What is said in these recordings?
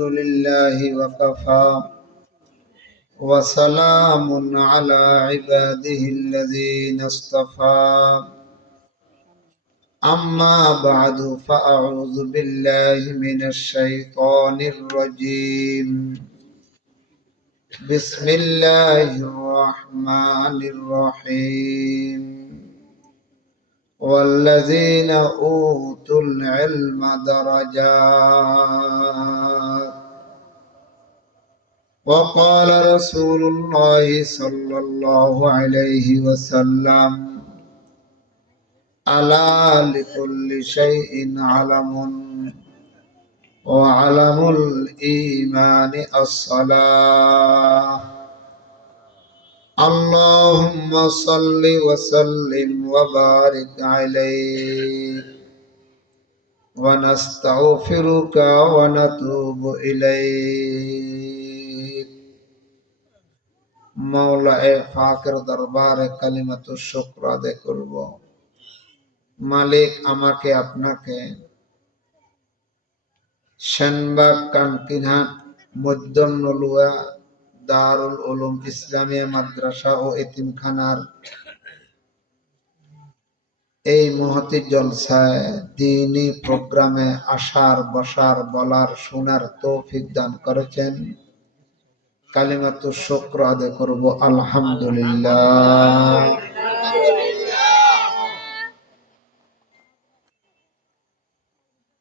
الحمد لله وكفى وسلام على عباده الذين اصطفى أما بعد فأعوذ بالله من الشيطان الرجيم بسم الله الرحمن الرحيم والذين أوتوا العلم درجات وقال رسول الله صلى الله عليه وسلم ألا لكل شيء علم وعلم الإيمان الصلاة اللهم صل وسلم وبارك عليه ونستغفرك ونتوب إليك মওলায়ে পাকের দরবারে কালিমাতুশ শুকর আদায় করব। মালিক আমাকে আপনাকে সেনবাগ কানকিনহাট মধ্যম নলুয়া দারুল উলুম ইসলামিয়া মাদ্রাসা ও এতিমখানার এই মহতি জলসায় দ্বীনি প্রোগ্রামে আসার বসার বলার শোনার তৌফিক দান করেছেন। কালিমাতুশ শুকর আদায় করব আলহামদুলিল্লাহ।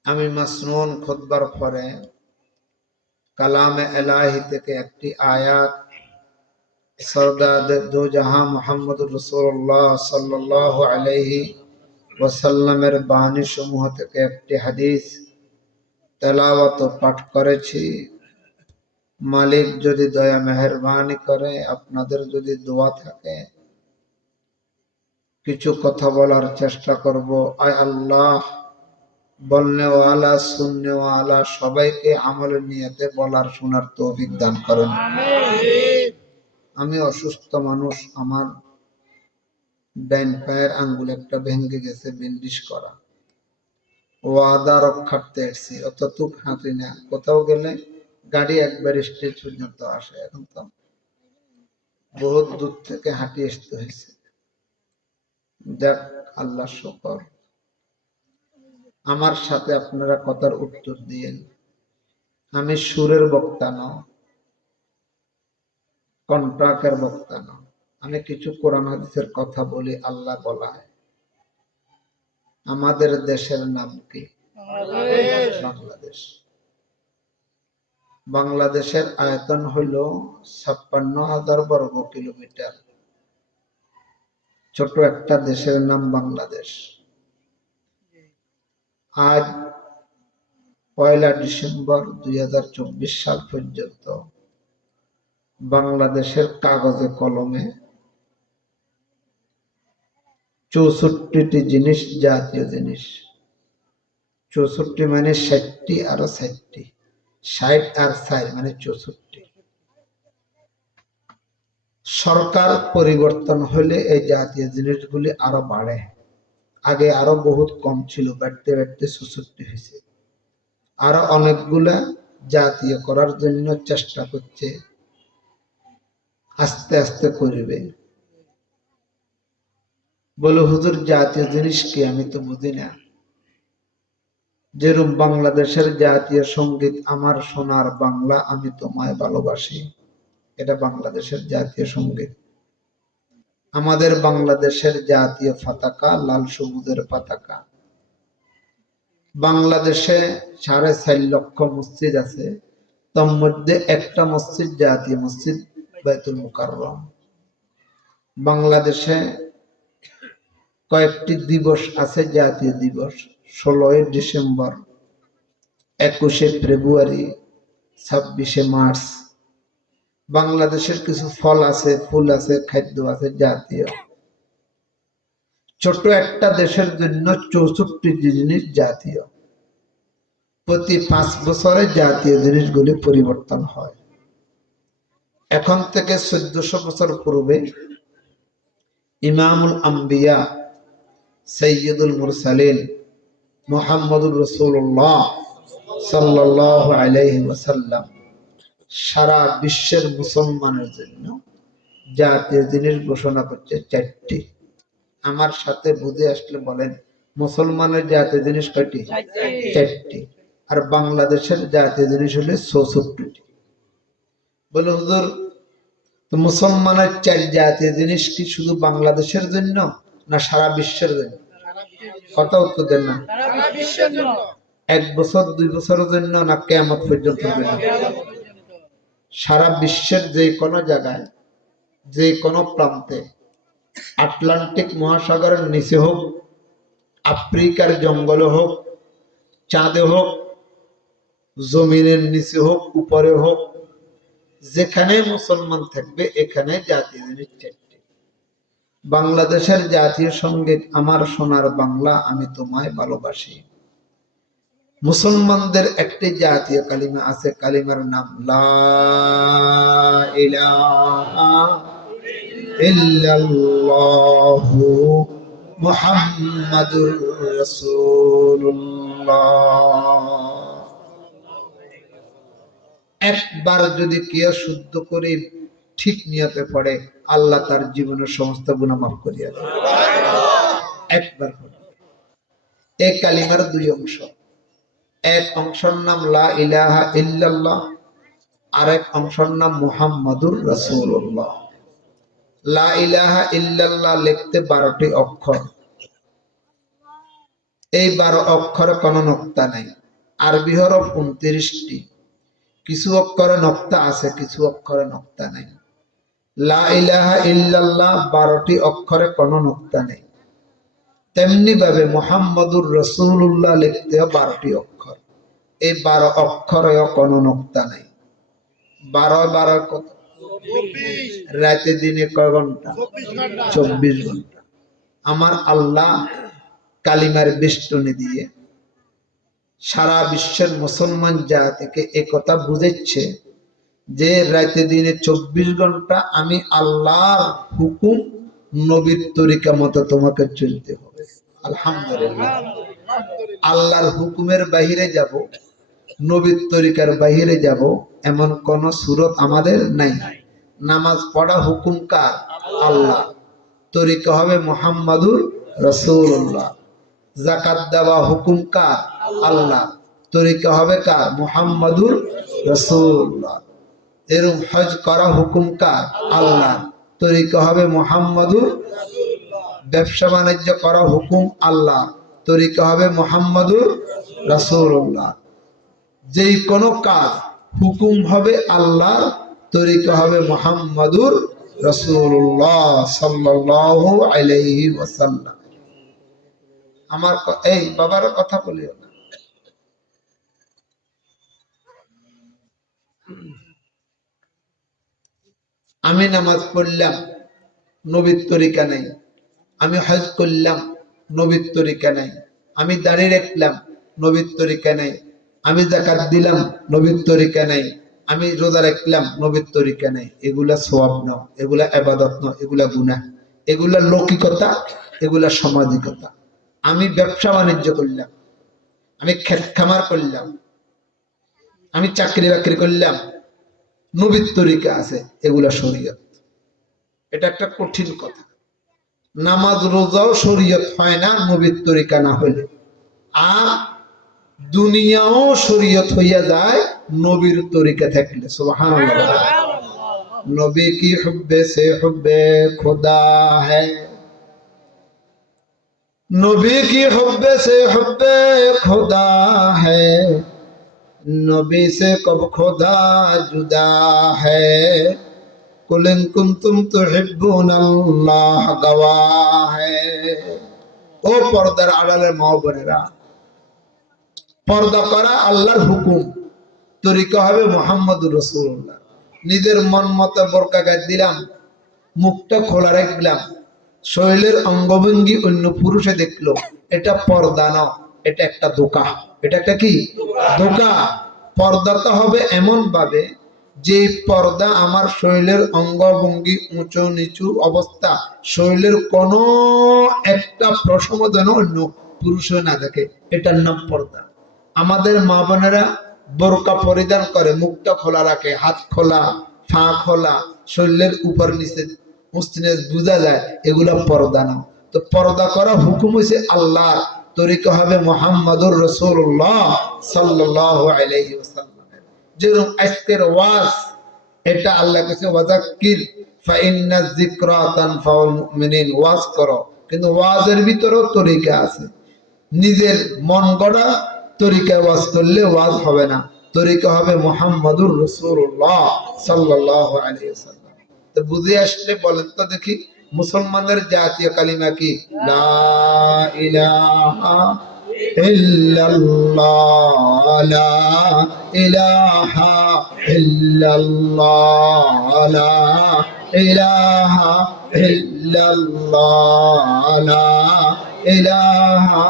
আমি মাসনুন খুতবার পরে কালামে ইলাহি থেকে একটি আয়াত সরদার দো জাহান মুহাম্মদুর রাসূলুল্লাহ সাল্লাল্লাহু আলাইহি ওয়াসাল্লামের বাণী সমূহ থেকে একটি হাদিস তেলাওয়াত পাঠ করেছি। মালিক যদি দয়া মেহেরবানি করে আপনাদের যদি দোয়া থাকে কিছু কথা বলার চেষ্টা করব। আয় আল্লাহ, বলনেওয়ালা শুননেওয়ালা সবাইকে আমলের নিয়তে বলার শোনার তৌফিক দান করেন। আমি অসুস্থ মানুষ, আমার ডাইন পায়ের আঙ্গুল একটা ভেঙে গেছে, বিন্ডিশ করা। ওয়াদা রক্ষার্থে এসেছি, অতটুক হাঁটি না। কোথাও গেলে গাড়ি একবার স্টেজ পর্যন্ত আসে, এখন তো বহুত দূর থেকে হাঁটি আসতে হয়েছে। দেখ আল্লাহ শুকর। আমার সাথে আপনারা কথার উত্তর দিয়েন। আমি সুরের বক্তা নয়, কন্ট্রাক্টের বক্তা নয়। আমি কিছু কোরআন হাদিসের কথা বলি। আল্লাহ বলায় আমাদের দেশের নাম কি? বাংলাদেশ। বাংলাদেশের আয়তন হইল 56,000 বর্গ কিলোমিটার। ছোট একটা দেশের নাম বাংলাদেশ। আজ 1 ডিসেম্বর 2024 সাল পর্যন্ত বাংলাদেশের কাগজে কলমে 64টি জিনিস জাতীয় জিনিস। 64 মানে 60 আর 60, 60 আর 4 মানে 64। সরকার পরিবর্তন হলে এই জাতীয় জিনিসগুলি আরো বাড়ে। আগে আরো বহুত কম ছিল, বাড়তে বাড়তে 64 হয়েছে। আরো অনেকগুলা জাতীয় করার জন্য চেষ্টা করছে, আস্তে আস্তে করবে। বলে হুজুর জাতীয় জিনিস কি? আমি তো বুঝি না। যেরূপ বাংলাদেশের জাতীয় সঙ্গীত আমার সোনার বাংলা আমি তোমায় ভালোবাসি, এটা বাংলাদেশের জাতীয় সঙ্গীত। আমাদের বাংলাদেশের জাতীয় পতাকা লাল সবুজের পতাকা। বাংলাদেশে 4.5 লক্ষ মসজিদ আছে, তার মধ্যে একটা মসজিদ জাতীয় মসজিদ বাইতুল মুকাররম। বাংলাদেশে কয়েকটি দিবস আছে জাতীয় দিবস। 16 ডিসেম্বর, 21 ফেব্রুয়ারি, 26 মার্চ। বাংলাদেশের কিছু ফল আছে, ফুল আছে, খাদ্য আছে জাতীয়। ছোট একটা দেশের জন্য 64টি জিনিস জাতীয়। প্রতি 5 বছরে জাতীয় জিনিসগুলি পরিবর্তন হয়। এখন থেকে 1400 বছর পূর্বে ইমামুল আম্বিয়া সৈয়দুল মুরসালিন মুহাম্মদুর রাসূলুল্লাহ সাল্লাল্লাহু আলাইহি ওয়াসাল্লাম সারা বিশ্বের মুসলমানের জন্য জাতীয় জিনিস ঘোষণা করছে চারটি। আমার সাথে বুঝে আসলে বলেন, মুসলমানের জাতীয় জিনিস কয়টি? চারটি। আর বাংলাদেশের জাতীয় জিনিস হলো ৬৪টি। বলে হুজুর, তো মুসলমানের চার জাতীয় জিনিস কি শুধু বাংলাদেশের জন্য না সারা বিশ্বের জন্য? কথা উত্তর দেন না। ১ বছর ২ বছরের জন্য না কিয়ামত পর্যন্ত জন্য? সারা বিশ্বের যে কোনো জায়গায়, যে কোনো প্রান্তে, আটলান্টিক মহাসাগরের নিচে হোক, আফ্রিকার জঙ্গলে হোক, চাঁদে হোক, জমিনের নিচে হোক, উপরে হোক, যেখানে মুসলমান থাকবে এখানে জাতীয় জিনিস চারটি। বাংলাদেশের জাতীয় সঙ্গীত আমার সোনার বাংলা আমি তোমায় ভালোবাসি। মুসলমানদের একটি জাতীয় কালিমা আছে, কালিমার নাম লা ইলাহা ইল্লাল্লাহু মুহাম্মাদুর রাসূলুল্লাহ। একবার যদি কেউ শুদ্ধ করে ঠিক নিয়তে পড়ে, আল্লাহ তার জীবনের সমস্ত গুনাহ মাফ করিয়া দেন। একবার এই কালিমার দুই অংশ, এক অংশের নাম লা ইলাহা ইল্লাল্লাহ, আরেক অংশের নাম মুহাম্মাদুর রাসূলুল্লাহ। লা ইলাহা ইল্লাল্লাহ লিখতে 12টি অক্ষর। এই 12 অক্ষরে কোনো নক্তা নাই। আরবি হরফ 29টি। কিছু অক্ষরে নক্তা আছে, কিছু অক্ষরে নক্তা নাই। লা ইলাহা ইল্লাল্লাহ 12টি অক্ষরে কোনো নক্তা নেই। তেমনি ভাবে মুহাম্মাদুর রাসূলুল্লাহ লিখতেও 12টি অক্ষর। এই 12 অক্ষরেও কোনো নক্তা নাই। 12 কত? 24। রাতে দিনে কয় ঘন্টা? 24 ঘন্টা। আমার আল্লাহ কালিমার বেষ্টনী দিয়ে সারা বিশ্বের মুসলমান জাতিকে একথা বুঝাচ্ছে যে রাতে দিনে 24 ঘন্টা আমি আল্লাহর হুকুম নবীর তরিকা মতো তোমাকে চলতে হবে। আলহামদুলিল্লাহ। আল্লাহর হুকুমের বাহিরে যাব, নবীর তরিকার বাহিরে যাব, এমন কোন সুরত আমাদের নাই। নামাজ পড়া হুকুম কার? আল্লাহ। তরিকা হবে মুহাম্মাদুর রাসূলুল্লাহ। যাকাত দেওয়া হুকুম কার? আল্লাহ। তরিকা হবে কার? মুহাম্মাদুর রাসূলুল্লাহ। এরকম হজ করা হুকুম কার? আল্লাহ। তরিকা হবে মুহাম্মাদুর। ব্যবসা বাণিজ্য করা হুকুম আল্লাহ, তরিকা হবে মুহাম্মাদুর রাসূলুল্লাহ। যেই কোনো কাজ হুকুম হবে আল্লাহর, তরিকা হবে মুহাম্মাদুর রাসূলুল্লাহ সাল্লাল্লাহু আলাইহি ওয়াসাল্লাম। আমার এই বাবার কথা বলিও না। আমি নামাজ পড়লাম, নবীর তরিকা নাই। আমি হজ করলাম, নবীর তরিকা নাই। আমি দাড়ি রাখলাম, নবীর তরিকা নাই। আমি যাকাত দিলাম, নবীর তরিকা নাই। আমি রোজা রাখলাম, নবীর তরিকা নাই। এগুলা সওয়াব না, এগুলা ইবাদত না, এগুলা গুনাহ, এগুলা লৌকিকতা, এগুলা সামাজিকতা। আমি ব্যবসা বাণিজ্য করলাম, আমি ক্ষেত খামার করলাম, আমি চাকরি বাকরি করলাম, নবীর তরিকা আছে, এগুলা শরীয়ত। এটা একটা কঠিন কথা। নামাজ রোজাও শরীয়ত হয় না নবীর তরিকা না হইলে, আর দুনিয়াও শরীয়ত হইয়া যায় নবীর তরিকা থাকলে। সুবহানাল্লাহ। নবী কি হুব্বে সে হুব্বে খুদা হ্যায়, নবী কি হুব্বে সে হুব্বে খুদা হ্যায়, নবী সে কব খুদা জুদা হ্যায়, কুল ইন কুনতুম তুহিব্বুনাল্লাহ গওয়াহ হ্যায়। ও পর্দার আড়ালের মা বোনেরা, পর্দা করা আল্লাহর হুকুম, তরিকা হবে মুহাম্মাদুর রাসূলুল্লাহ। নিজের মন মতো বোরকা গায়ে দিলাম, মুখটা খোলা রাখলাম, শরীরের অঙ্গভঙ্গি অন্য পুরুষে দেখলো, এটা পর্দা না, এটা একটা ধোঁকা। এটা একটা কি? ধোঁকা। পর্দাটা হবে এমন ভাবে যে পর্দা আমার শরীরের অঙ্গভঙ্গি উঁচু নিচু অবস্থা, শরীরের কোন একটা প্রসঙ্গ যেন অন্য পুরুষে না দেখে, এটার নাম পর্দা। আমাদের মা বোনেরা বোরকা পরিধান করে, মুখটা খোলা রাখে, হাত খোলা, পা খোলা, শরীরের উপর নিচে মুস্তিনে বোঝা যায়, এগুলা পর্দা না। তো পর্দা করা হুকুম হয়েছে আল্লাহ, তরিকা হবে মুহাম্মাদুর রাসূলুল্লাহ সাল্লাল্লাহু আলাইহি ওয়াসাল্লামের। যেরকম আজকের ওয়াজ, এটা আল্লাহ কাছে ওয়াজাক্কির ফাইন্নায যিকরা তানফাউল মুমিনিন, ওয়াজ করো, কিন্তু ওয়াজের ভিতরেও তরিকা আছে। নিজের মন গড়া তরিকায় ওয়াজ করলে ওয়াজ হবে না, তরিকা হবে মুহাম্মাদুর রাসূলুল্লাহ সাল্লাল্লাহু আলাইহি ওয়াসাল্লাম। তো বুঝে আসলে বলেন তো দেখি, মুসলমানদের জাতীয় কালিমা কি? লা ইলাহা ইল্লাল্লাহ, লা ইলাহা ইল্লাল্লাহ, লা ইলাহা ইল্লাল্লাহ, লা ইলাহা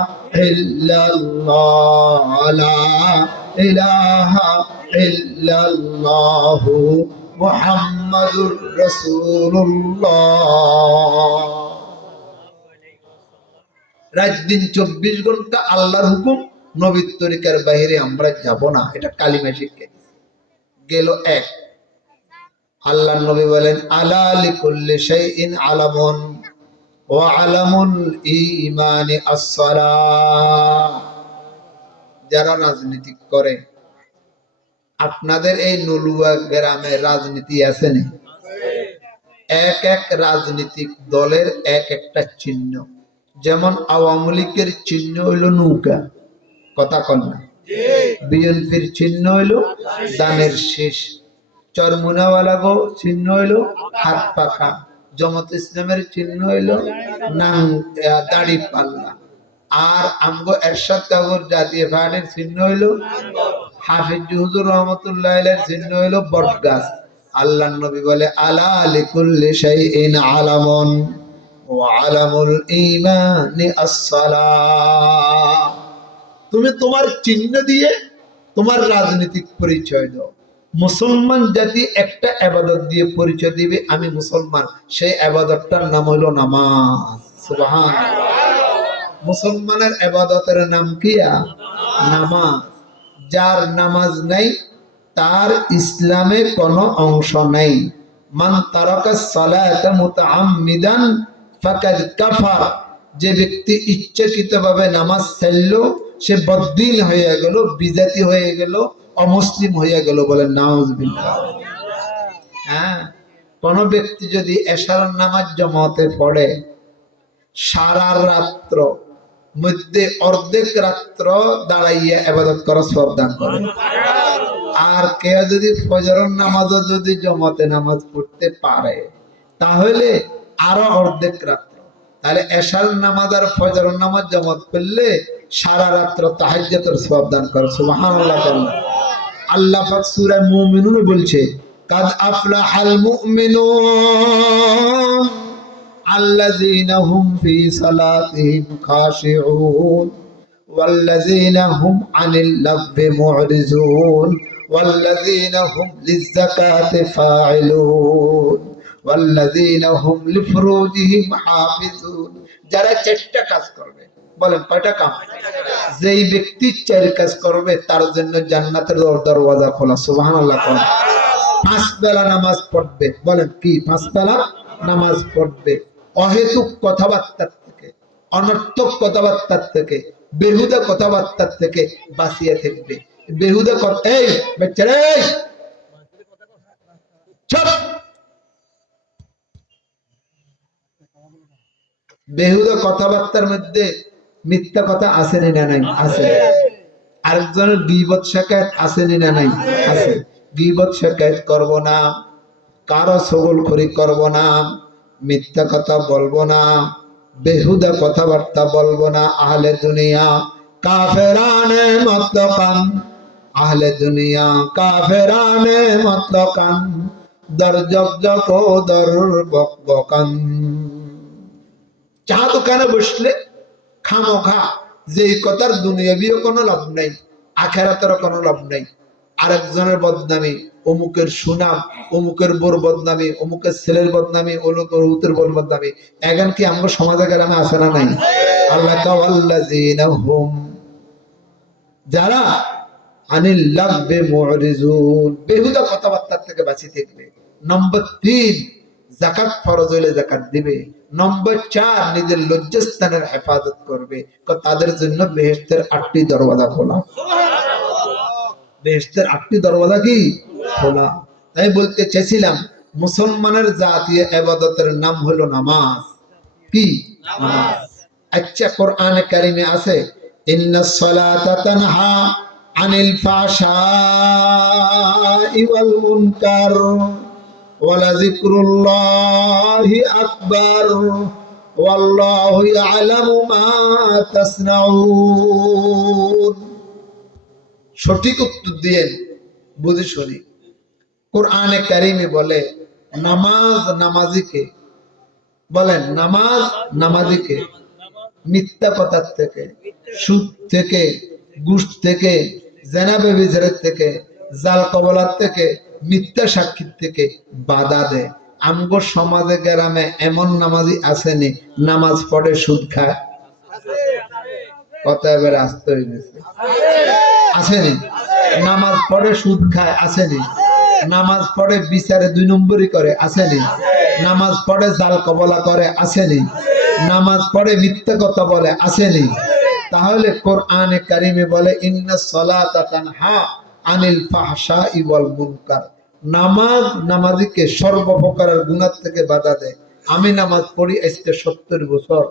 ইল্লাল্লাহ, লা ইলাহা ইল্লাল্লাহু মুহাম্মাদুর রাসূলুল্লাহ। রাত দিন 24 ঘন্টা আল্লাহর হুকুম, নবীর তরিকার বাইরে আমরা যাব না, এটা কালিমা শিক্ষা গেল। এক, আল্লাহর নবী বলেন আলা লিকুল্লি শাইইন আলামুন ওয়া আলামুল ঈমানি আস-সালাহ। যারা রাজনীতি করে, আপনাদের এই নলুয়া গ্রামে রাজনীতি আছে না? এক এক রাজনৈতিক দলের এক একটা চিহ্ন। যেমন আওয়ামী লীগের চিহ্ন হইল নৌকা, কথা কন না। বিএনপির চিহ্ন হইল দানের শেষ, চরমুনাওয়ালা গো চিহ্ন হইল হাত পাখা, জামাত ইসলামের চিহ্ন হইল দাড়ি পাল্লা, আর আমগো এরশাদ কাগজ জাতীয় পার্টির চিহ্ন হইল হাফিজ হুজুর রহমতুল্লাহ আলাইহির চিহ্ন হইল বটগাছ। আল্লাহর নবী বলে আলা লিকুল্লি শাইইন আলামুন ওয়া আলামুল ঈমানি আস-সালাহ। তুমি তোমার চিহ্ন দিয়ে তোমার রাজনৈতিক পরিচয় দাও। মুসলমান জাতি একটা ইবাদত দিয়ে পরিচয় দিবে, আমি মুসলমান, সেই ইবাদতটার নাম হলো নামাজ। সুবহানাল্লাহ। মুসলমানের ইবাদতের নাম কি? নামাজ। যার নামাজ নাই তার ইসলামে কোনো অংশ নাই। মান তারাকাস সালাতা মুতাআম্মিদান ফাকাদ কাফার। যে ব্যক্তি ইচ্ছাকৃতভাবে নামাজ ছাড়লো সে বদ্দিন হয়ে গেল, বিজাতি হয়ে গেল, অমুসলিম হয়ে গেল। বলেন নাউযুবিল্লাহ। হ্যাঁ, কোন ব্যক্তি যদি এশার নামাজ জামাতে পড়ে, সারা রাত্র মধ্যে অর্ধেক রাত্র দাঁড়াইয়া ইবাদত করা সওয়াব দান করে। আর কেউ যদি ফজরের নামাজও যদি জামাতে নামাজ পড়তে পারে, তাহলে আরো অর্ধেক রাত্র, তাহলে এশার নামাজ আর ফজরের নামাজ জামাত পড়লে সারা রাত্র তাহাজ্জুদের সওয়াব দান করে। সুবহানাল্লাহ। আল্লাহ পাক সূরা মুমিনুন বলছে কাদ আফলাহাল মুমিনুন আল্লাযীনা হুম ফি সালাতিহিম খাশিউন ওয়াল্লাযীনা হুম আনিল লাগবি মু'রিজুন ওয়াল্লাযীনা হুম লিয-যাকাতি ফাইলুন ওয়াল্লাযীনা হুম লিফুরুজিহিম হাফিজুন। যারা চারটা কাজ করবে, বলেন কয়টা কাজ? যেই ব্যক্তি চার কাজ করবে তার জন্য জান্নাতের দরওয়াজা খোলা। সুবহানাল্লাহ। 5 বেলা নামাজ পড়বে, বলেন কি? 5 বেলা নামাজ পড়বে, অহেতুক কথাবার্তার থেকে, অনর্থক কথাবার্তার থেকে, বেহুদা কথাবার্তার থেকে বাঁচিয়ে থাকবে। বেহুদা কথা, এই বাচ্চারা এই চুপ, বেহুদা কথাবার্তার মধ্যে মিথ্যা কথা আসেনি না নাই? আছে। আরেকজনের গীবত শিকায়ত আসেনি না নাই? আছে। গীবত শিকায়ত করব না, কারো ছগলখড়ি করব না, মিথ্যা কথা বলবো না, বেহুদা কথাবার্তা বলবো না। আহলে দুনিয়া কাফেরানে মতলকান, আহলে দুনিয়া কাফেরানে মতলকান, দর জক জক ও দর বক বকান। চা দোকানে বসলে খামোখা যেই কথার দুনিয়াবিও কোনো লাভ নাই, আখেরাতেরও কোনো লাভ নাই। আরেকজনের বদনামি, অমুকের সুনাম, অমুকের বোর বদনামি, অমুকের ছেলের বদনামি, অমুকের হুতের বোর বদনামি, এখন কি আমরা সমাজে গ্রামে আসে না নাই? আল্লাহ কাওয়াল্লাযীনা হুম যারা আনিল লাগবে মুরিজুন, বেহুদা কথাবার্তা থেকে বাঁচি থাকবে। নম্বর 3, যাকাত ফরজ হইলে যাকাত দিবে। নম্বর 4, নিজের লজ্জাস্থানের হেফাজত করবে। তাদের জন্য বেহেশতের 8টি দরওয়াজা খোলা। বেহেশতের 8টি দরওয়াজা কি খোলা? তাই বলতে চাইছিলাম, মুসলমানের জাতীয় ইবাদতের নাম হলো নামাজ। কি? নামাজ। আচ্ছা, কোরআনে কারিমে আছে ইন্নাস সালাতা তানহা আনিল ফাহশাই ওয়াল মুনকার ওয়ালা যিকরুল্লাহি আকবার ওয়াল্লাহু ইয়ালামু মা তাসনাউন। সঠিক উত্তর দিয়েন, বুঝে শুনি। কোরআনে কারিমে বলে নামাজ নামাজিকে, বলেন নামাজ নামাজিকে মিথ্যা কথার থেকে, সুদ থেকে, ঘুষ থেকে, জেনা ব্যভিচারের থেকে, জাল কবলার থেকে, মিথ্যা সাক্ষীর থেকে বাধা দেয়। আমগো সমাজে গ্রামে এমন নামাজি আসেনি নামাজ পড়ে সুদ খায়? কথা এবার আসতে হয়ে গেছে। আসেনি? নামাজ পড়ে সুদ খায়? আসেনি? নামাজ পড়ে বিচারে 2 নম্বরই করে? আসেনি? নামাজ পড়ে জাল কবলা করে? আসেনি? নামাজ পড়ে মিথ্যা কথা বলে? আসেনি? তাহলে কোরআনে কারিমে বলে ইন্নাস সালাতা তানহা আনিল ফাহশাই ওয়াল মুনকার। নামাজ নামাজিকে সর্বপ্রকারের গুনাহ থেকে বাধা দেয়। আমি নামাজ পড়ি আজকে 70 বছর,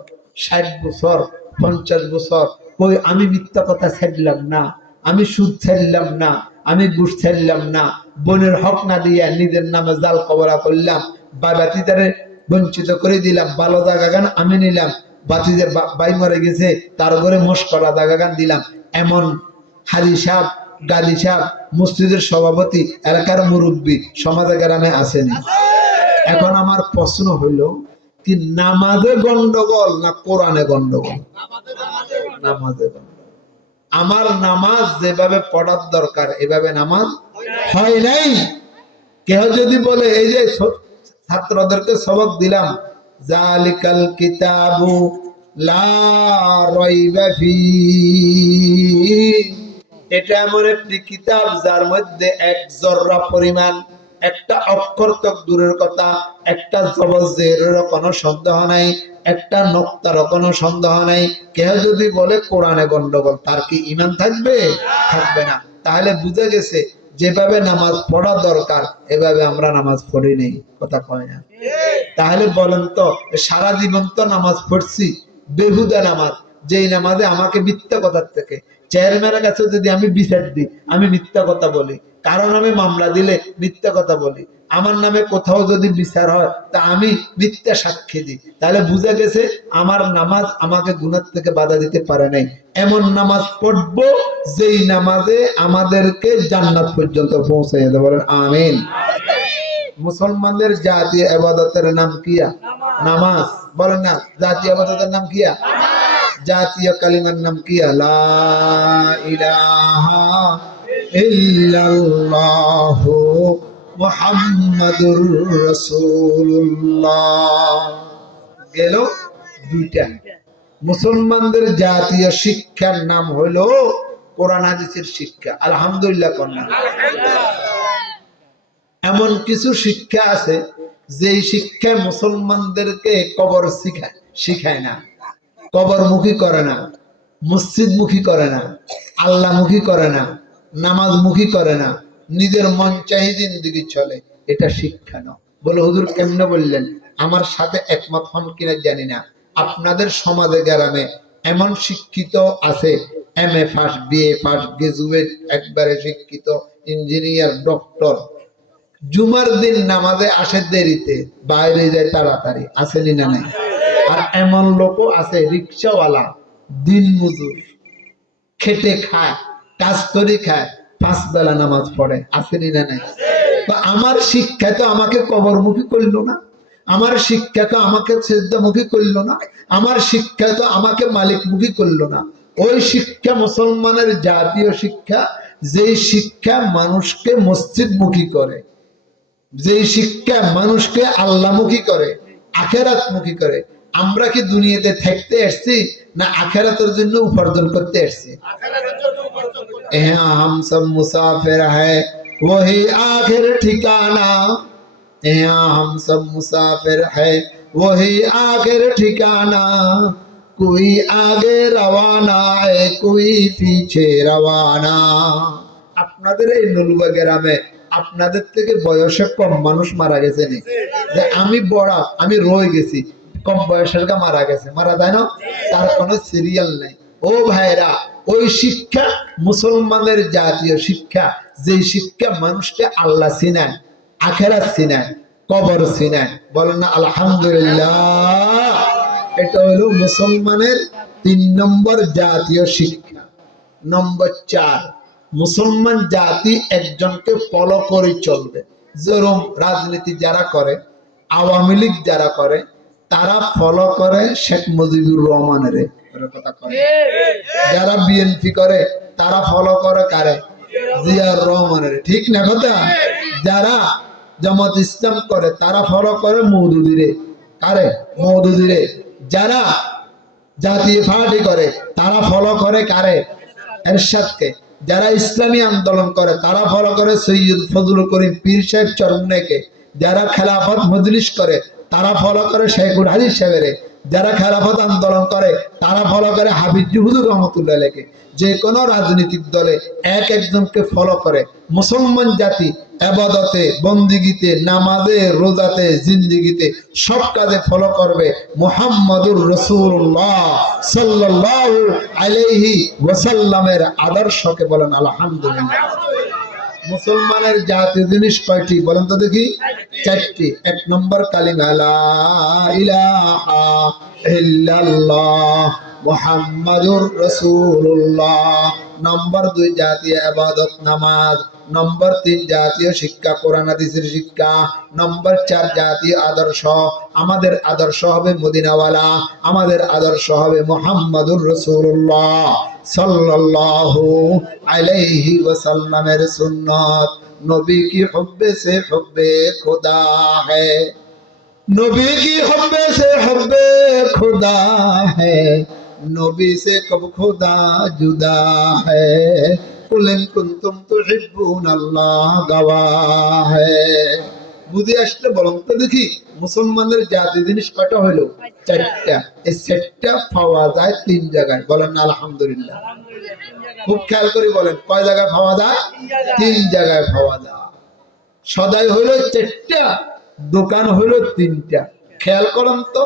60 বছর, 50 বছর, কই আমি মিথ্যা কথা ছাড়লাম না, আমি সুদ ছাড়লাম না, আমি ঘুষ ছাড়লাম না, বোনের হক না দিয়ে নিজের নামে জাল কবরা করলাম, বাতিদারে বঞ্চিত করে দিলাম, ভালো জায়গা গান আমি নিলাম, বাতিদের বাই মরে গেছে তার ঘরে মশকরা জায়গা গান দিলাম। এমন হাজি সাহেব, গাজী সাহেব, মসজিদের সভাপতি, এলাকার মুরব্বী সমাজে গ্রামে আসেনি? এখন আমার প্রশ্ন হইল, কি নামাজে গন্ডগোল না কোরআনে গন্ডগোল? নামাজে গন্ডগোল। আমার নামাজ যেভাবে পড়ার দরকার এভাবে নামাজ হয় নাই। কেউ যদি বলে, এই যে ছাত্রদেরকে সবক দিলাম, জালিকাল কিতাবু লা রাইবা ফীহি, এটা এমন একটি কিতাব যার মধ্যে এক জররা পরিমাণ, একটা অক্ষর তো দূরের কথা, একটা জবরেরও কোনো সন্দেহ নাই, একটা নোক্তারও কোনো সন্দেহ নাই। কেউ যদি বলে কোরআনে গন্ডগোল, তার কি ঈমান থাকবে? থাকবে না। তাহলে বুঝে গেছে যেভাবে নামাজ পড়া দরকার এভাবে আমরা নামাজ পড়ি নেই। কথা কয় না? তাহলে বলেন তো, সারা জীবন তো নামাজ পড়ছি, বেহুদা নামাজ, যেই নামাজে আমাকে মিথ্যা কথার থেকে, চেয়ারম্যানের কাছে যদি আমি বিচার দিই আমি মিথ্যা কথা বলি, কারো নামে মামলা দিলে মিথ্যা কথা বলি, আমার নামে কোথাও যদি বিচার হয় তা আমি মিথ্যা সাক্ষী দিই, তাহলে বুঝা গেছে আমার নামাজ আমাকে গুনাহ থেকে বাধা দিতে পারে নাই। এমন নামাজ পড়বো যেই নামাজে আমাদেরকে জান্নাত পর্যন্ত পৌঁছাইয়া দেবে। বলেন আমিন। মুসলমানদের জাতীয় ইবাদতের নাম কি? নামাজ। বলেন না, জাতীয় ইবাদতের নাম কি? জাতীয় কালিমার নাম কি? লা ইলাহা ইল্লাল্লাহু মুহাম্মাদুর রাসূলুল্লাহ। গেল দুইটা। মুসলমানদের জাতীয় শিক্ষার নাম হলো কোরআন হাদিসের শিক্ষা। আলহামদুলিল্লাহ কন্যা। এমন কিছু শিক্ষা আছে যেই শিক্ষা মুসলমানদেরকে কবর শিখায় না, কবরমুখী করে না, মসজিদমুখী করে না, আল্লাহমুখী করে না, নামাজমুখী করে না, নিজের মন চাহি জিন্দেগি চলে। এটা শিক্ষা না। বলে হুজুর কেমনে বললেন? আমার সাথে একমত হন কিনা জানি না। আপনাদের সমাজে গ্রামে এমন শিক্ষিত আছে, MA pass, BA pass, graduate, একবারে শিক্ষিত, ইঞ্জিনিয়ার, ডক্টর, জুমার দিন নামাজে আসে দেরিতে, বাইরে যায় তাড়াতাড়ি, আসেনি না নাই? আর এমন লোকও আছে রিক্সাওয়ালা, দিন মজুর, খেটে খায়, কাজ করে খায়, 5 বেলা নামাজ পড়ে, আসেনি না নাই? তো আমার শিক্ষা তো আমাকে কবরমুখী করলো না, আমার শিক্ষা তো আমাকে সেজদামুখী করলো না, আমার শিক্ষা তো আমাকে মালিকমুখী করলো না। ওই শিক্ষা মুসলমানের জাতীয় শিক্ষা, যেই শিক্ষা মানুষকে মসজিদমুখী করে, যেই শিক্ষা মানুষকে আল্লাহমুখী করে, আখিরাতমুখী করে, আমরা কি দুনিয়াতে থাকতে এসেছি না আখেরাতের জন্য উপার্জন করতে এসেছি? यहाँ हम सब मुसाफिर है वही आखिर ठिकाना, यहाँ हम सब मुसाफिर है वही आखिर ठिकाना, कोई आगे रवाना है कोई पीछे रवाना। আপনাদের এই নলুয়া গ্রামে আপনাদের থেকে বয়সে কম মানুষ মারা গেছে নি? যে আমি বড় আমি রয়ে গেছি, কম বয়সের কা মারা গেছে, মারা যায় না? তার কোনো সিরিয়াল নেই। ও ভাইরা, ওই শিক্ষা মুসলমানের জাতীয় শিক্ষা, যে শিক্ষা মানুষকে আল্লাহ চিনায়, আখেরাত চিনায়, কবর চিনায়। বলেন না আলহামদুলিল্লাহ। এটা হলো মুসলমানের 3 নম্বর জাতীয় শিক্ষা। নম্বর 4, মুসলমান জাতি একজনকে ফলো করে চলবে। যেরকম রাজনীতি যারা করে, আওয়ামী লীগ যারা করে, তারা ফলো করে শেখ মুজিবুর রহমানের কথা করে। যারা বিএনপি করে তারা ফলো করে কারে? জিয়াউর রহমানের। ঠিক না কথা? যারা জামাত ইসলাম করে তারা ফলো করে মওদুদিরে। কারে? মওদুদিরে। যারা জাতীয় পার্টি করে তারা ফলো করে কারে? এরশাদকে। যারা ইসলামী আন্দোলন করে তারা ফলো করে সৈয়দ ফজলুল করিম পীর সাহেব চরমুনাইকে। যারা খেলাফত মজলিস করে তারা ফলো করে শেখুল হাদিস সাহেবের। যারা খেলাফত আন্দোলন করে তারা ফলো করে হাবিজ হুজুর রহমতুল্লাহ আলাইহিকে। যে কোনো রাজনৈতিক দলে এক একজনকে ফলো করে। মুসলমান জাতি ইবাদতে, বন্দিগিতে, নামাজে, রোজাতে, জিন্দেগিতে সব কাজে ফলো করবে মুহাম্মাদুর রাসূলুল্লাহ সাল্লাল্লাহু আলাইহি ওয়াসাল্লামের আদর্শকে। বলেন আলহামদুলিল্লাহ। মুসলমানের জাতীয় জিনিস কয়টি বলেন তো দেখি? 4টি। 1 নম্বর কালিমা লা ইলাহা ইল্লাল্লাহ মুহাম্মাদুর রাসূলুল্লাহ। নম্বর 2 জাতীয় ইবাদত নামাজ। নম্বর 3 জাতীয় শিক্ষা কোরআন হাদিসের শিক্ষা। নম্বর 4 জাতীয় আদর্শ। আমাদের আদর্শ হবে মদিনাওয়ালা, আমাদের আদর্শ হবে মুহাম্মাদুর রাসূলুল্লাহ সাল্লাল্লাহু আলাইহি ওয়াসাল্লামের সুন্নাত। নবী কি হুব্বে সে হুব্বে খুদা है, नबी की हब्बे से हब्बे खुदा है, नबी से कब खुदा जुदा है, कुल इन कुंतुम तुहिब्बून अल्लाह गवाह है। বুঝে আসলে বলুন তো দেখি মুসলমানের জাতীয় জিনিস কয়টা হইলো? 4টা। এই 4টা পাওয়া যায় 3 জায়গায়। বলেন না আলহামদুলিল্লাহ। খুব খেয়াল করে বলেন, কয় জায়গায় পাওয়া যায়? 3 জায়গায় পাওয়া যায়। সদাই হইলো 4টা, দোকান হইলো 3টা। খেয়াল করুন তো,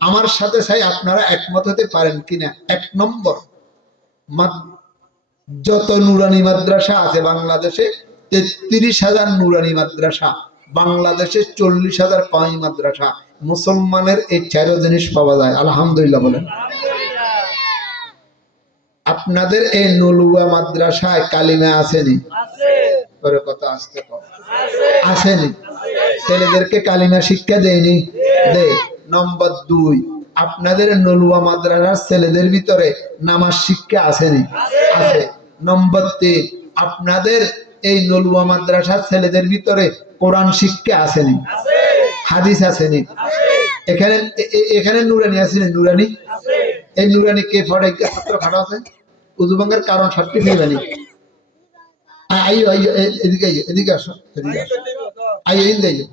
আমার সাথে চাই আপনারা একমত হতে পারেন কিনা। 1 নম্বর, যত নুরানি মাদ্রাসা আছে বাংলাদেশে 33,000 নুরানি মাদ্রাসা, বাংলাদেশে 40,000 পাঁচ মাদ্রাসা। মুসলমানের এই 4 জিনিস পাওয়া যায়। আলহামদুলিল্লাহ বলেন। আপনাদের এই নলুয়া মাদ্রাসায় কালিমা আসেনি? করে কথা আসতে আসেনি? ছেলেদেরকে কালিমা শিক্ষা দেয়নি? দে। নম্বর 2, আপনাদের নলুয়া মাদ্রাসার ছেলেদের ভিতরে নামাজ শিক্ষা আসেনি? আছে। নম্বর 3, আপনাদের এই নলুয়া মাদ্রাসার ছেলেদের ভিতরে কোরআন শিক্ষা আসেনি? হাদিস আসেনি? এখানে এখানে নুরানি আসেনি? নুরানি, এই নুরানি কে পড়ে? ছাত্র খাটো আছে? উজুবাঙ্গের কারণ সাতটি ফেলবানি। আইও আইও, এদিকে আইও, এদিকে আসো, এদিকে আসো, আইও, এদিকে আইও।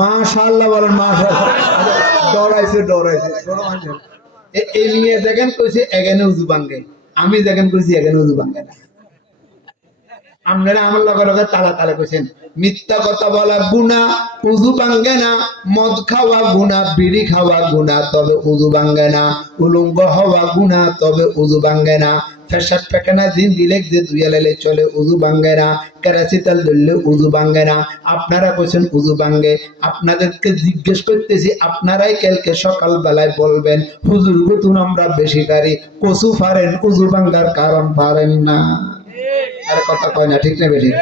মাশাআল্লাহ বলেন, মাশাআল্লাহ। ডরাইছে এই নিয়ে দেখেন কইছে এখানে উজু ভাঙ্গে, আমি দেখেন কইছি এখানে উজু ভাঙ্গে না। আপনারা আমার লগে তালা তালা কইছেন মিথ্যা কথা বলা গুনাহ, উযু ভাঙ্গে না। মদ খাওয়া গুনাহ, বিড়ি খাওয়া গুনাহ, তবে উযু ভাঙ্গে না। উলঙ্গ হওয়া গুনাহ, তবে উযু ভাঙ্গে না। পেশাব পায়খানা দিন দিলে যে দুইয়ালে চলে, উযু ভাঙ্গে না। কেরাসিতাল ধরলে উযু ভাঙ্গে না। আপনারা কইছেন উযু ভাঙ্গে। আপনাদেরকে জিজ্ঞেস করতেছি, আপনারাই কালকে সকাল বেলায় বলবেন হুজুর গুতুন আমরা বেশি পারি, কচু পারেন, উযু ভাঙ্গার কারণ পারেন না। আরে কথা কয় না, ঠিক না বেশি?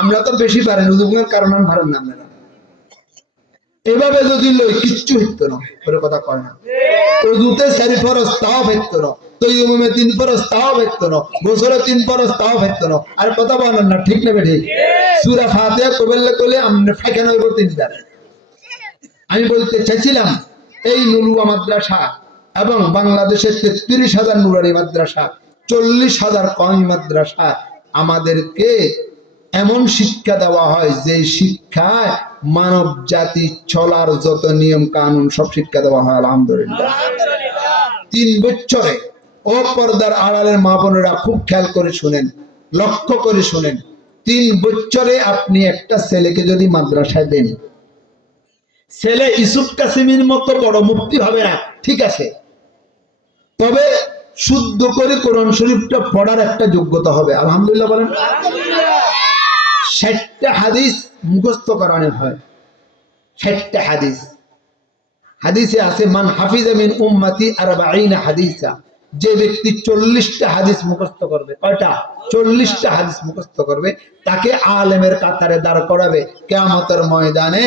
আমরা তো বেশি পারেন, উজুবের কারণ পারেন না আপনারা। এভাবে যদি লই কিচ্ছু হইতো না, ওরে কথা কয় না। উজুতে 4 ফরজ তাও হইতো না, তাইয়ুমে 3 ফরজ তাও হইতো না, গোসলে 3 ফরজ তাও হইতো না। আর কথা বলেন না, ঠিক না বেশি? সূরা ফাতিহা কইলে কইলে আমনে ফাইখানা হইব 3 বার। আমি বলতে চাইছিলাম এই নুরুয়া মাদ্রাসা এবং বাংলাদেশের 33,000 নুরানি মাদ্রাসা, 40,000 কওমি মাদ্রাসা, আমাদেরকে এমন শিক্ষা দেওয়া হয় যে শিক্ষায় মানব জাতি চলার যত নিয়ম কানুন সব শিক্ষা দেওয়া হয়। আলহামদুলিল্লাহ। 3 বছরে ও পর্দার আড়ালের মা বোনেরা খুব খেয়াল করে শুনেন, লক্ষ্য করে শুনেন, 3 বছরে আপনি একটা ছেলেকে যদি মাদ্রাসায় দেন, ছেলে ইউসুফ কাসিমের মতো বড় মুফতি হবে না, ঠিক আছে, তবে শুদ্ধ করে কোরআন শরীফটা পড়ার একটা যোগ্যতা হবে। আলহামদুলিল্লাহ বলেন। 60টা হাদিস মুখস্থ করানো হয়। 60টা হাদিস, হাদিসে আছে মান হাফিজা মিন উম্মতি 40 হাদিসা, যে ব্যক্তি 40টা হাদিস মুখস্থ করবে, কয়টা? 40টা হাদিস মুখস্থ করবে, তাকে আলেমের কাতারে দাঁড় করাবে। কিয়ামতের ময়দানে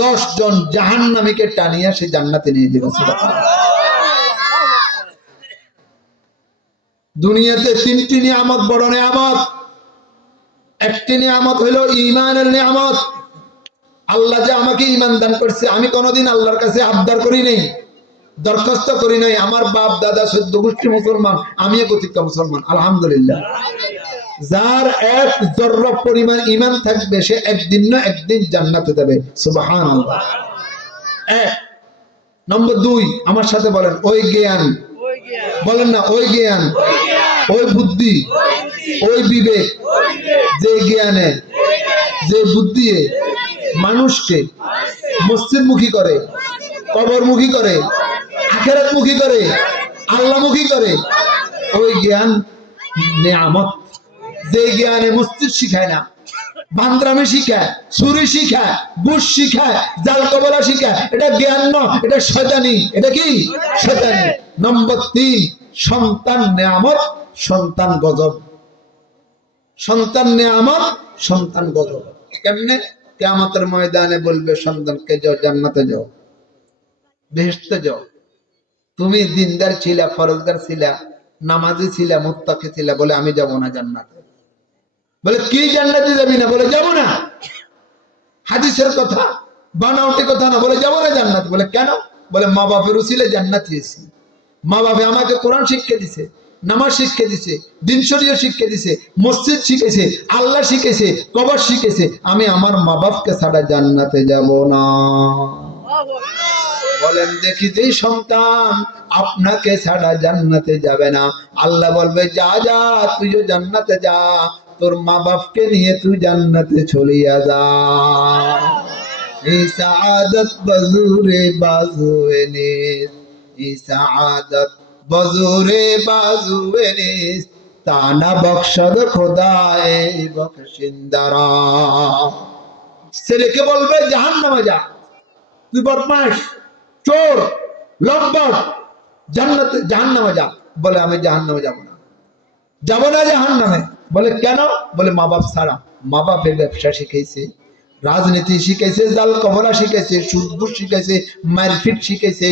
10 জন জাহান্নামীকে টানিয়া সে জান্নাতে নিয়ে যাবে। সুবহানাল্লাহ। দুনিয়াতে 3টি নিয়ামত বড় নিয়ামত। একটি নিয়ামত হলো ঈমানের নিয়ামত। আল্লাহ যে আমাকে ঈমান দান করছে, আমি কোনোদিন আল্লাহর কাছে আবদার করি নাই, দরখাস্ত করি নাই। আমার বাপ দাদা 14 গোষ্ঠী মুসলমান, আমিও প্রত্যেকটা মুসলমান। আলহামদুলিল্লাহ। যার 1 যররা পরিমাণ ঈমান থাকবে সে একদিন না একদিন জান্নাতে যাবে। সুবহানাল্লাহ। 1 নম্বর 2, আমার সাথে বলেন ওই জ্ঞান। বলেন না ওই জ্ঞান, ওই বুদ্ধি, ওই বিবেক, যে জ্ঞানে যে বুদ্ধি মানুষকে মসজিদমুখী করে, কবরমুখী করে, আখিরাতমুখী করে, আল্লাহমুখী করে, ওই জ্ঞান নিয়ামত। যে জ্ঞানে মসজিদ শিখায় না, বান্দ্রামি শিখায়, চুরি শিখায়, ঘুষ শিখায়, জাল কবলা শিখায়, এটা জ্ঞান নয়, এটা শয়তানি। এটা কি? শয়তানি। নম্বর 3, সন্তান নিয়ামত, সন্তান গজব। সন্তান নিয়ামত, সন্তান গজব। কেমনে? কিয়ামতের ময়দানে বলবে সন্তানকে যাও জান্নাতে যাও, বেহেশতে যাও। তুমি দিনদার ছিলা, ফরজদার ছিলা, নামাজি ছিলা, মুত্তাকি ছিলা, বলে আমি যাব না জান্নাতে। বলে কি জান্নাতে যাবি না? বলে যাব না। হাদিসের কথা, বানাওটি কথা না, বলে যাব না জান্নাত। বলে কেন? বলে মা বাপের উসিলে জান্নাত পেয়েছি। মা বাপে আমাকে কোরআন শিক্ষা দিছে, নামাজ শিক্ষা দিছে, দিন শরীয়ত শিক্ষা দিছে, মসজিদ শিখেছে, আল্লাহ শিখেছে, কবর শিখেছে। আমি আমার মা বাপকে ছাড়া জান্নাতে যাব না। বলেন দেখি, যে সন্তান আপনাকে ছাড়া জান্নাতে যাবে না, আল্লাহ বলবে যা যা তুইও জান্নাতে যা, তোর মা বাপকে নিয়ে তুই জান্নাতে চলিয়া যা। এই সাআদত বজুরে বাজুয়ে নিস, এই সাআদত বজুরে বাজুয়ে নিস, তানা বখশদ খোদায়ে বখশিন্দারা। ছেলেকে বলবে জাহান্নামে যা, তুই বদমাশ, চোর, লম্পট, জান্নাতে জাহান্নামে যা। বলে আমি জাহান্নামে যাব না, যাব না জাহান্নামে। বলে কেন? বলে মা বাপ ছাড়া। মা বাপের ব্যবসা শিখেছে, রাজনীতি শিখেছে, জাল কবলা শিখেছে, সুদঘুষ শিখেছে, মারপিট শিখেছে,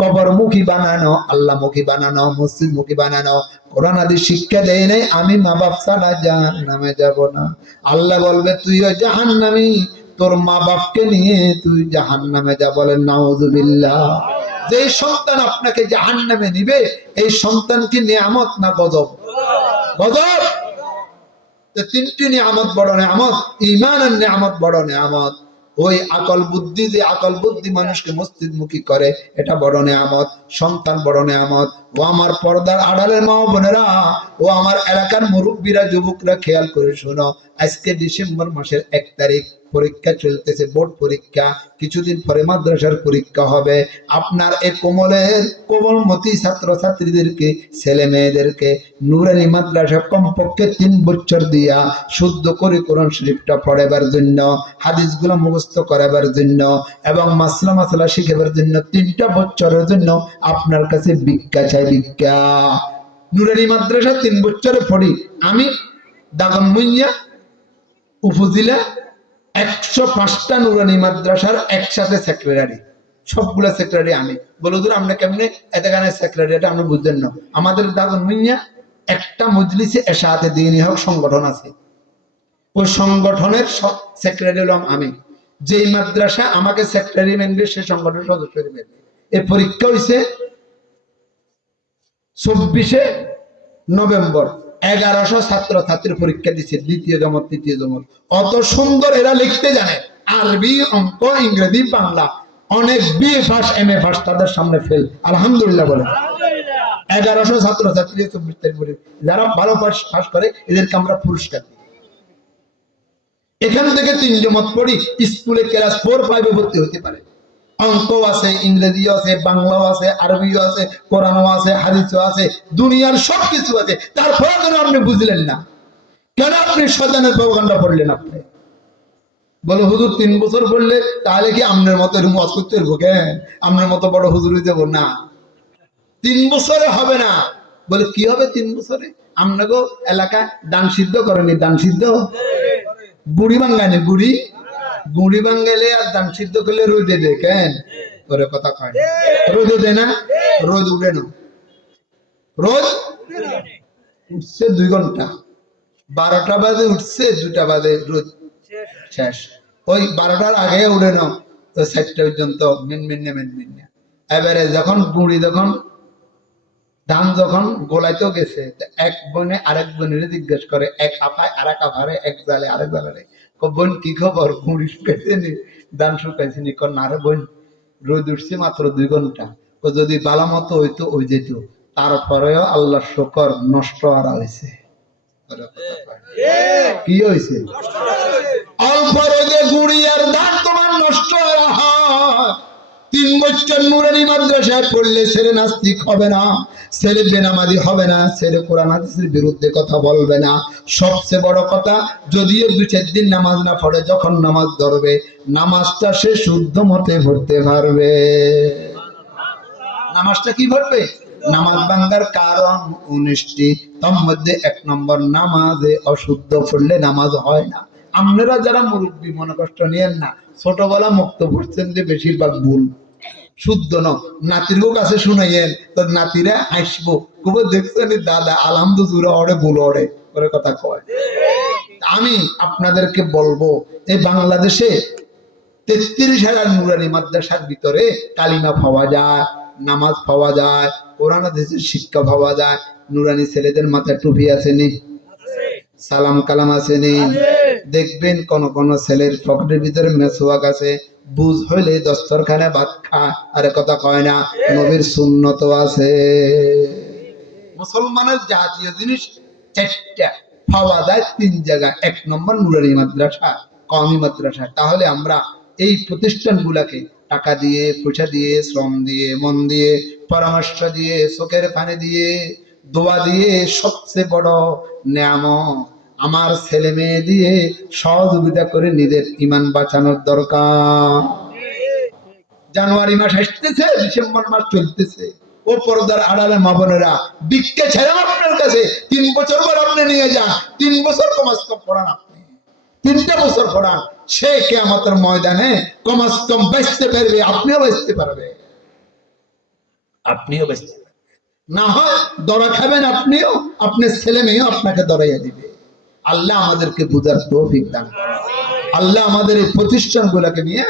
কবরমুখী বানানো, আল্লাহমুখী বানানো, মসজিদমুখী বানানো, কোরআন হাদিস শিক্ষা দেয় নাই। আমি মা বাপ ছাড়া জাহান্নামে যাব না। আল্লাহ বলবে তুইও জাহান্নামী, তোর মা বাপকে নিয়ে তুই জাহান্নামে যা। বলেন নাউযুবিল্লাহ। যে সন্তান আপনাকে জাহান্নামে নিবে, এই সন্তান কি নিয়ামত না গজব? গজব। তো তিনটি নিয়ামত বড় নিয়ামত, ঈমানের নিয়ামত বড় নিয়ামত। ওই আকল বুদ্ধি, যে আকল বুদ্ধি মানুষকে মসজিদমুখী করে, এটা বড় নিয়ামত। সন্তান বড় নিয়ামত। ও আমার পর্দার আড়ালের মা বোনেরা, ও আমার এলাকার মুরব্বীরা, যুবকরা, খেয়াল করে শোনো, আজকে ডিসেম্বর মাসের 1 তারিখ, পরীক্ষা চলতেছে, বোর্ড পরীক্ষা। কিছুদিন পরে মাদ্রাসার পরীক্ষা হবে। আপনার এই কোমলমতি ছাত্র ছাত্রীদেরকে, ছেলে মেয়েদেরকে নুরানি মাদ্রাসা কমপক্ষে 3 বছর দিয়া শুদ্ধ করে কোরআন শরীফটা পড়াবার জন্য, হাদিসগুলো মুখস্থ করাবার জন্য এবং মাসলা মাসলা শিখাবার জন্য 3টা বছরের জন্য আপনার কাছে ভিক্ষা চাই, ভিক্ষা। নুরানি মাদ্রাসা 3 বছরে পড়ি। আমি দাগনভূঞা উপজেলা 105টা নুরানি মাদ্রাসার একসাথে সেক্রেটারি, সবগুলা সেক্রেটারি আমি। বলো দূর আপনি কেমনে এত গানের সেক্রেটারি, এটা আপনি বুঝছেন না। আমাদের দাগনভূঞা একটা মজলিসে এশাআতে দ্বীনি হক সংগঠন আছে, ওই সংগঠনের সেক্রেটারি হলাম আমি। যেই মাদ্রাসা আমাকে সেক্রেটারি মানবে, সে সংগঠনের সদস্য হবে। এই পরীক্ষা হয়েছে 24শে নভেম্বর। 1100 ছাত্র ছাত্রী পরীক্ষা দিচ্ছে, দ্বিতীয় জমত তৃতীয় জমত। অত সুন্দর এরা লিখতে জানে, আরবি, অঙ্ক, ইংরেজি, বাংলা। অনেক বিএ পাস, এমএ পাস, তাদের সামনে ফেল। আলহামদুলিল্লাহ বলে। 1100 ছাত্র ছাত্রী 24 তারিখ পরীক্ষা। যারা ভালো পাস করে এদেরকে আমরা পুরস্কার দিই। এখান থেকে 3 জমত পড়ি, স্কুলে ক্লাস 4-5 ভর্তি হতে পারে। অঙ্ক আছে, ইংরেজিও আছে, বাংলাও আছে, আরবিও আছে, কোরআনও আছে, হাদিসও আছে, দুনিয়ার সবকিছু আছে। তারপরে কেন আপনি বুঝলেন না? কেন আপনি শয়তানের প্রোপাগান্ডা পড়লেন? আপনি বলো হুজুর 3 বছর পড়লে তাহলে কি আপনার মতো এরকম ওয়াজ করতে পারবো? কেন আপনার মতো বড় হুজুর হইতে পারবো না? 3 বছরে হবে না। বলে কি হবে 3 বছরে? আপনাকে এলাকা দান সিদ্ধ করেনি? দান সিদ্ধ গুড়ি ভাঙ্গানি, গুড়ি ভাঙ্গাইলে আর দান সিদ্ধ করলে রোদে দেয়। কেন করে কথা কয়? রোদে দেয় না, রোদ উঠে না। রোদ উঠছে 2 ঘন্টা, 12টা বাজে উঠছে, 2টা বাজে রোদ শেষ। ওই 12টার আগে উঠে না, তো 4টা পর্যন্ত মিনমিনে। এবারে যখন গুড়ি, যখন ধান যখন গোলাইতেও গেছে, এক বোনে আরেক বোনের জিজ্ঞেস করে, এক আফায় আরেক আফারে, এক জালে আরেক জালে, বোন কি খবর, গুড়ি শুকাইছে নি, ধান শুকাইছে নি? না রে বোন, রোদ উঠছে মাত্র 2 ঘন্টা। যদি বালা মতো হইতো ওই যেত, তারপরেও আল্লাহ শুকর নষ্ট হারা হয়েছে। কি হয়েছে? অল্প রোদে গুড়ি আর ধান তোমার নষ্ট হারা হয়। 3 বছর নুরানি মাদ্রাসায় পড়লে ছেলে নাস্তিক হবে না, ছেলে বেনামাজি হবে না, ছেলে কোরআন হাদিসের বিরুদ্ধে কথা বলবে না। সবচেয়ে বড় কথা, যদিও 2-4 দিন নামাজ না পড়ে, যখন নামাজ ধরবে, নামাজটা সে শুদ্ধ মতে পড়তে পারবে। নামাজটা কি পড়বে? নামাজ ভাঙ্গার কারণ 19টি, তার মধ্যে 1 নম্বর, নামাজে অশুদ্ধ পড়লে নামাজ হয় না। আপনারা যারা মুরব্বী মনে কষ্ট নিয়েন না, ছোটবেলা মুক্ত পড়ছেন যে বেশিরভাগ ভুল, শুদ্ধ ন। নাতির কাছে শুনাইয়েন, তো নাতিরা হাসবো, খুব দেখছেন দাদা আলহামদুলিল্লাহ ওরে ভুল ওরে করে কথা কয়। আমি আপনাদেরকে বলবো, এই বাংলাদেশে 33,000 নুরানি মাদ্রাসার ভিতরে কালিমা পাওয়া যায়, নামাজ পাওয়া যায়, কোরআন হাদিসের শিক্ষা পাওয়া যায়। নুরানি ছেলেদের মাথায় টুপি আসেনি, সালাম কালাম আসেনি। দেখবেন কোন কোন ছেলের পকেটের ভিতরে মেসওয়াক আছে। বুঝ হইলে দস্তরখানে ভাত খায়, আরে কথা কয় না। নবীর সুন্নত আছে। মুসলমানের জাতীয় জিনিস 4টা পাওয়া যায় 3 জায়গায়। 1 নম্বর নুরানি মাদ্রাসা, কওমি মাদ্রাসা। তাহলে আমরা এই প্রতিষ্ঠানগুলোকে টাকা দিয়ে, পয়সা দিয়ে, শ্রম দিয়ে, মন দিয়ে, পরামর্শ দিয়ে, চোখের পানি দিয়ে, দোয়া দিয়ে, সবচেয়ে বড় নিয়ামত আমার ছেলে মেয়ে দিয়ে সহযোগিতা করে নিজের ঈমান বাঁচানোর দরকার। জানুয়ারি মাস আসতেছে, ডিসেম্বর মাস চলতেছে। ও পর্দার আড়ালে মা বোনেরা, ভিক্ষা ছেড়ে আপনার কাছে 3 বছর পর আপনি নিয়ে যান, 3 বছর কমাস কম পড়ান, আপনি 3টা বছর পড়ান, সে কিয়ামতের ময়দানে কমাস কম বাঁচতে পারবে, আপনিও বাঁচতে পারবে, আপনিও বাঁচতে পারবেন। না হয় দরা খাবেন আপনিও, আপনার ছেলে মেয়েও আপনাকে দরাইয়া দিবে। আল্লাহ আমাদেরকে বুঝার তৌফিক দান করেন। আল্লাহ আমাদের এই প্রতিষ্ঠানগুলোকে নিয়ে,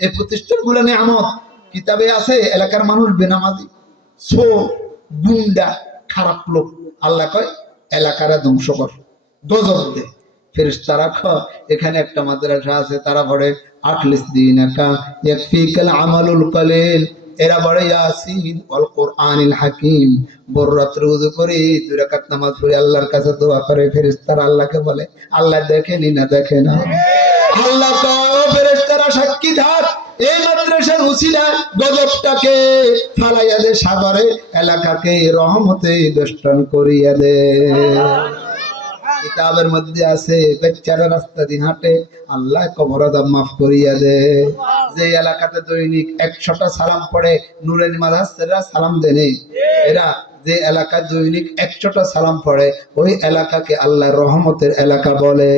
এই প্রতিষ্ঠানগুলো নিয়ে আমত কিতাবে আছে, এলাকার মানুষ বেনামাজি, চোর, গুন্ডা, খারাপ লোক, আল্লাহ কয় এলাকারা ধ্বংস কর, গজব দে। ফেরেশতা রাখো, এখানে একটা মাদ্রাসা আছে, তারা পড়ে আখলিস দীনাকা ইয়াকফিকাল আমালুল কলিল, এরা পড়ে ইয়াসিন ওয়াল কুরআনিল হাকিম। ভোর রাত্রে ওযু করে 2 রাকাত নামাজ পড়ে আল্লাহর কাছে দোয়া করে। ফেরেশতারা আল্লাহকে বলে, আল্লাহ দেখেনি না দেখে না? আল্লাহ কয়, ফেরেশতারা সাক্ষী থাক, এই মাদ্রাসার উসিলা গজবটাকে ফালাইয়া দে সাগরে, এলাকাকে রহমতে বেষ্টন করিয়া দে। কিতাবের মধ্যে আছে, বেচারা রাস্তা দিন হাঁটে, আল্লাহ কবর আযাব মাফ করিয়া দে। যে এলাকাতে দৈনিক 100টা সালাম পড়ে, নুরানি মাদ্রাসারা সালাম দেনে, এরা যে এলাকা দৈনিক 100টা সালাম পড়ে, ওই এলাকাকে আল্লাহ রহমতের এলাকা বলে।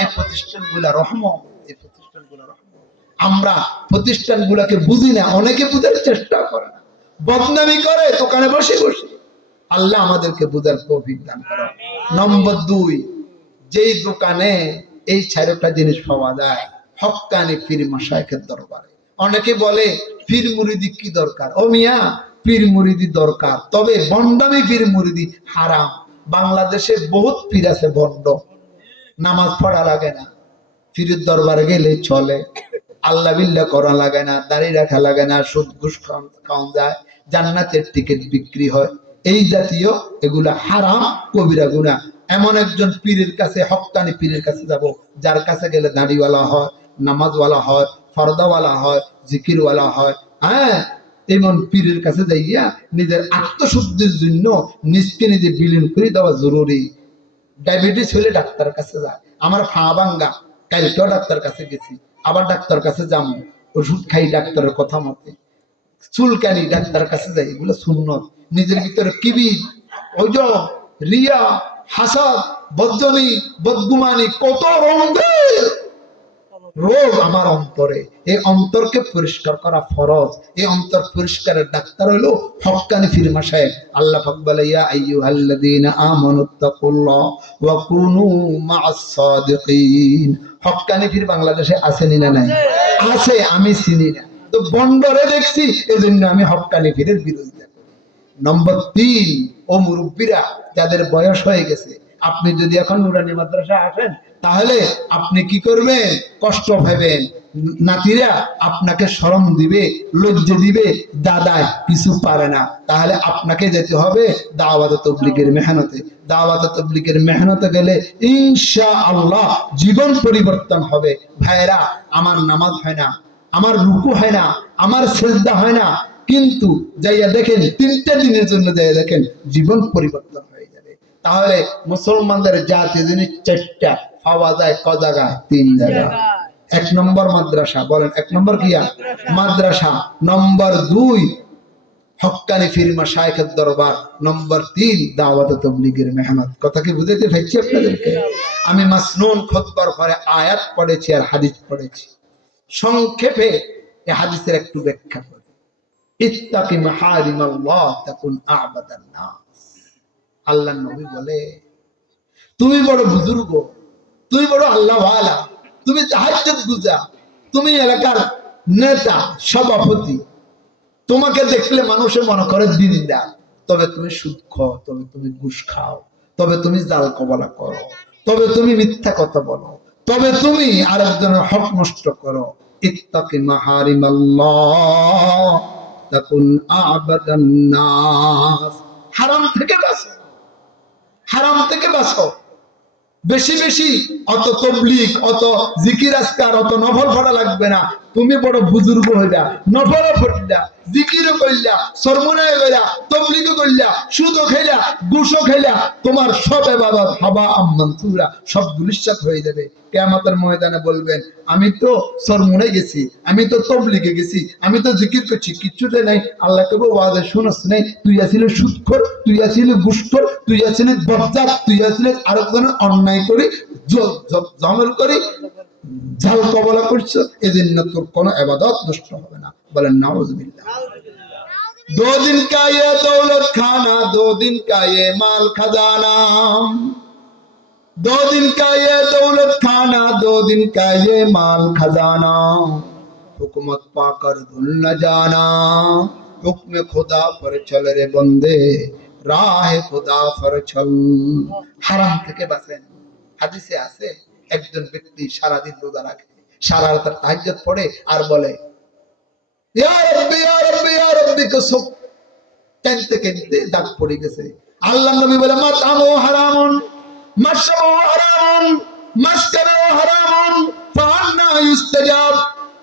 এই প্রতিষ্ঠানগুলা রহমত, এই প্রতিষ্ঠানগুলা রহমত। আমরা প্রতিষ্ঠানগুলাকে বুঝি না, অনেকে বুঝার চেষ্টা করে না, বদনামি করে দোকানে বসে বসে। আল্লাহ আমাদেরকে বুঝার তৌফিক দান করো। নম্বর 2, যেই দোকানে এই 4টা জিনিস পাওয়া যায়, হক্কানি পীর মাশায়েখের দরবারে। অনেকে বলে পীর মুরিদি কি দরকার? ও মিয়া, পীর মুরিদি দরকার, তবে বন্ডামি পীর মুরিদি হারাম। বাংলাদেশে বহুত পীর আছে বন্ড, নামাজ পড়া লাগে না, পীরের দরবারে গেলে চলে, আল্লাহ বিল্লাহ করা লাগে না, দাড়ি রাখা লাগে না, সুদ ঘুষ খাওয়া যায়, জান্নাতের টিকিট বিক্রি হয়। এই জাতীয় এগুলা হারাম, কবিরা গুনাহ। এমন একজন পীরের কাছে, হক্কানি পীরের কাছে যাব, যার কাছে গেলে দাড়িওয়ালা হয়, নামাজওয়ালা হয়, ফরদাওয়ালা হয়, জিকিরওয়ালা হয়। হ্যাঁ, এমন পীরের কাছে যাইয়া নিজের আত্মশুদ্ধির জন্য নিজকে নিজে বিলীন করে দেওয়া জরুরি। ডায়াবেটিস হলে ডাক্তারের কাছে যায়। আমার ফা ভাঙ্গা, কালকেও ডাক্তার কাছে গেছি, আবার ডাক্তার কাছে যাবো, ওষুধ খাই ডাক্তারের কথা মতে। চুলকানি, ডাক্তার কাছে যাই, এগুলো সুন্নত। নিজের ভিতরে কিবির, ওজব, রিয়া, হাসাদ, বদজনি, বদগুমানি, কত রঙের রোগ আমার অন্তরে। এই অন্তরকে পরিষ্কার করা ফরজ। এই অন্তর পরিষ্কারের ডাক্তার হলো হক্কানি পীর মাশায়েখ। আল্লাহ পাক বলে, ইয়া আইয়ুহাল্লাযীনা আমানুত্তাকুল্লাহ ওয়া কুনু মাআস সাদিকিন। হক্কানি পীর বাংলাদেশে আছে না নাই? আছে, আমি চিনি না, তো বন্দরে দেখছি, এজন্য আমি হক্কানি পীরের বিরোধিতা করি। নম্বর 3, ও মুরব্বীরা যাদের বয়স হয়ে গেছে, আপনি যদি এখন নুরানি মাদ্রাসা আসেন, তাহলে আপনি কি করবেন? কষ্ট পাবেন। নাতিরা আপনাকে শরম দিবে, লজ্জা দিবে, দাদায় কিছু পারে না। তাহলে আপনাকে যেতে হবে দাওয়াত তাবলীগের মেহনতে। দাওয়াত তাবলীগের মেহনতে গেলে ইনশাআল্লাহ জীবন পরিবর্তন হবে। ভাইরা, আমার নামাজ হয় না, আমার রুকু হয় না, আমার সিজদা হয় না, কিন্তু যাইয়া দেখেন 3টা দিনের জন্য যাইয়া দেখেন জীবন পরিবর্তন হয়ে যাবে। তাহলে মুসলমানদের জাতীয় জিনিস 4টা পাওয়া যায়, ক জায়গায়? 3 জায়গায়। 1 নম্বর মাদ্রাসা, বলেন 1 নম্বর কিয়া? মাদ্রাসা। নম্বর 2, হক্কানি পীর মাশায়েখের দরবার। নম্বর 3, দাওয়াত তাবলীগের মেহনত। কথা কি বুঝাইতে পারছি আপনাদেরকে? আমি মাসনুন খুতবার পরে আয়াত পড়েছি আর হাদিস পড়েছি। সংক্ষেপে এই হাদিসের একটু ব্যাখ্যা করি। ইত্তাকি মাহারিমাল্লাহ তাকুন আ'বাদান নাস। আল্লাহর নবী বলে, তুমি বড় বুজুর্গ, তুমি বড় আল্লাহ ওয়ালা, তুমি তাহাজ্জুদ গুজার, তুমি এলাকার নেতা, সভাপতি, তোমাকে দেখলে মানুষে মনে করে দিনদার, তবে তুমি সুদ খাও, তবে তুমি ঘুষ খাও, তবে তুমি জাল কবলা করো, তবে তুমি মিথ্যা কথা বলো, তবে তুমি আরেকজনের হক নষ্ট করো। ইত্তাকি মাহারিমাল্লাহ তাকুন আ'বাদান নাস। হারাম থেকে বাঁচো, হারাম থেকে বাঁচো। বেশি বেশি অত তবলিগ, অত জিকির আজকার, অত নফল পড়া লাগবে না। তুমি বড় বুজুর্গ হইলা, নফল পড়িলা, জিকিরও কইলা, সরমনায় কইলা, তবলিগও কইলা, সুদও খাইলা, ঘুষও খাইলা, তোমার সব ইবাদত হাবা মানসুরা, সব ধূলিসাৎ হয়ে যাবে। কিয়ামতের ময়দানে বলবেন, আমি তো সরমনায় গেছি, আমি তো তবলিগে গেছি, আমি তো জিকির করছি, কিচ্ছুতে নাই। আল্লাহ কবে ওয়াজে শুনছ নাই? তুই আসলে সুদখোর, তুই আসলে ঘুষখোর, তুই আসলে বজ্জাত, তুই আসলে আরেকজনের অন্যায় করি, জমল করি, জাল কবলা করছো, এজন্য তোর কোনো ইবাদত নষ্ট হবে না। বলেন নাউজুবিল্লাহ। 2 दिन का ये दौलत खाना, 2 दिन का ये माल खजाना, 2 दिन का ये दौलत खाना, 2 दिन का ये माल खजाना, हुकूमत पाकर भूल न जाना, हुक्म खुदा पर चल रे बंदे, राह खुदा पर चल। হারাম থেকে বাঁচেন, হাদিসে আছে একজন ব্যক্তি সারাদিন রোজা রাখে, সারা রাত তাহাজ্জুদ পড়ে আর বলে ইয়া রাব্বি ইয়া রাব্বি ইয়া রাব্বি, কসম কাঁদতে কাঁদতে দাঁত পড়ে গেছে। আল্লাহর নবী বলে মাতামু হারামুন মাশরাবু হারামুন মাসকানু হারামুন ফাআন্না ইউস্তাজাব।